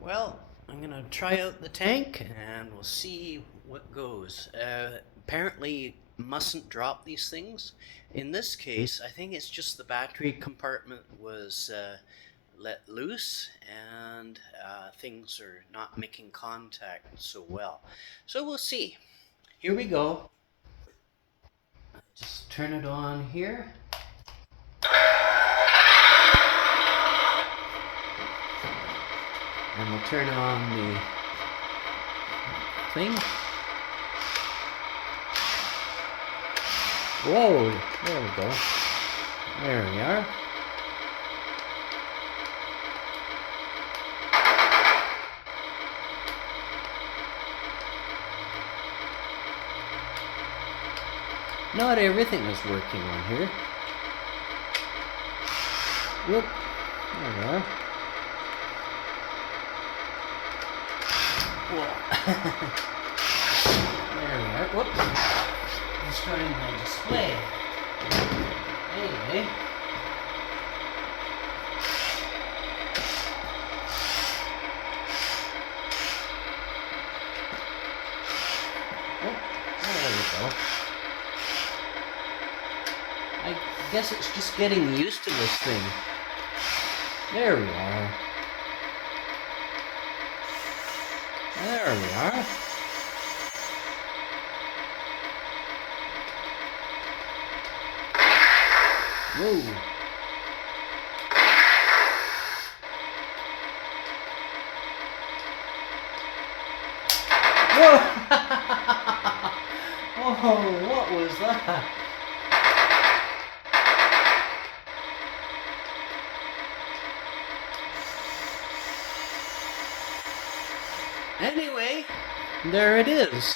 Well, I'm gonna try out the tank and we'll see what goes. Apparently, mustn't drop these things. In this case, I think it's just the battery compartment was let loose and things are not making contact so well. So we'll see. Here we go. Just turn it on here. And we'll turn on the thing. Whoa, there we go. There we are. Not everything is working on here. Whoop, there we are. Whoa. There we are. Whoop. Destroying my display. Anyway. Oh, there we go. I guess it's just getting used to this thing. There we are. There we are. Whoa. Whoa! Oh, what was that? Anyway, there it is.